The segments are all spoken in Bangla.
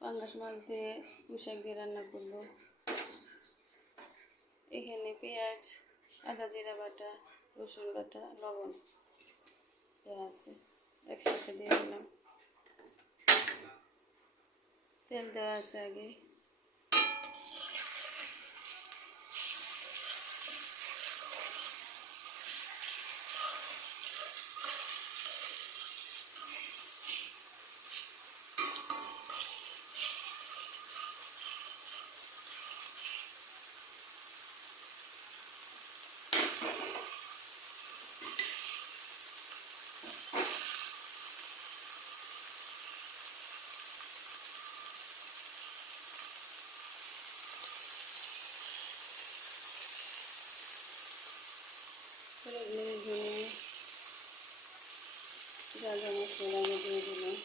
পাঙ্গাস মাছ দিয়ে পুঁইশাক দিয়ে রান্না করব। এখানে পেঁয়াজ, আদা জিরা বাটা, রসুন বাটা, লবণ দেওয়া আছে, একসাথে দিয়ে দিলাম। তেল দেওয়া আছে আগে। ধনে যা যা মশলা আমি দিয়ে দিলাম।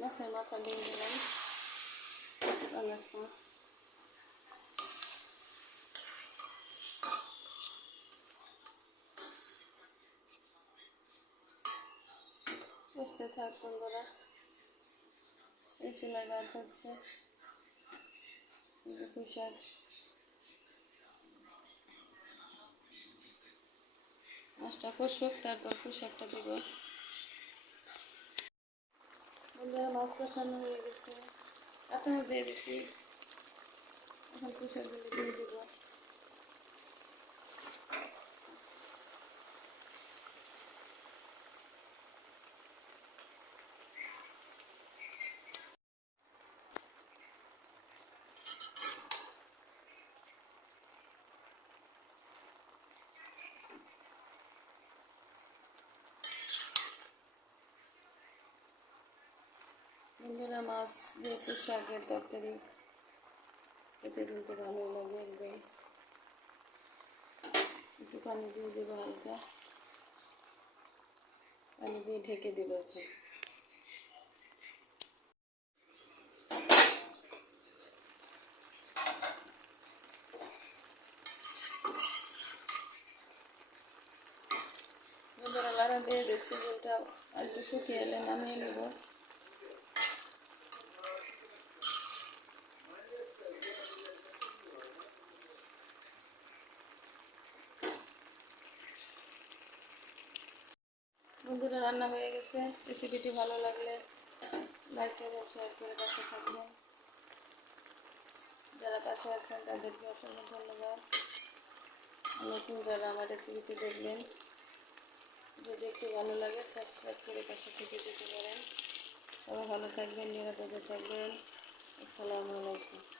মাছের মাথা দিয়ে দিলাম, পাঙ্গাস মাছ। কষতে থাক বন্ধুরা। এই চুলায় ভাত হচ্ছে, পুঁইশাক। মাছটা কষুক, তারপর পুঁইশাকটা দেবো। বন্ধুরা মাছ কষানো হয়ে গেছে, কাঁচামরিচ দিয়ে দিছি। এখন পুঁইশাকগুলো দিয়ে দেবো। বন্ধুরা মাছ দিয়ে পুঁইশাকের তরকারি খেতে কিন্তু ভালো লাগে একদম। একটু পানি দিয়ে দেবো, হালকা পানি দিয়ে ঢেকে দেবো এখন। বন্ধুরা লাড়া দিয়ে দিচ্ছি, ঝোলটা একটু শুকিয়ে এলে নামিয়ে নেব। বন্ধুরা রান্না হয়ে গেছে। রেসিপিটি ভালো লাগলে লাইক এবং শেয়ার করে পাশে থাকবেন। যারা পাশে আছেন তাদেরকে অসংখ্য ধন্যবাদ। নতুন যারা আমার রেসিপিটি দেখবেন, যদি একটু ভালো লাগে সাবস্ক্রাইব করে পাশে থেকে যেতে পারেন। সবাই ভালো থাকবেন, নিরাপদে থাকবেন। আসসালামু আলাইকুম।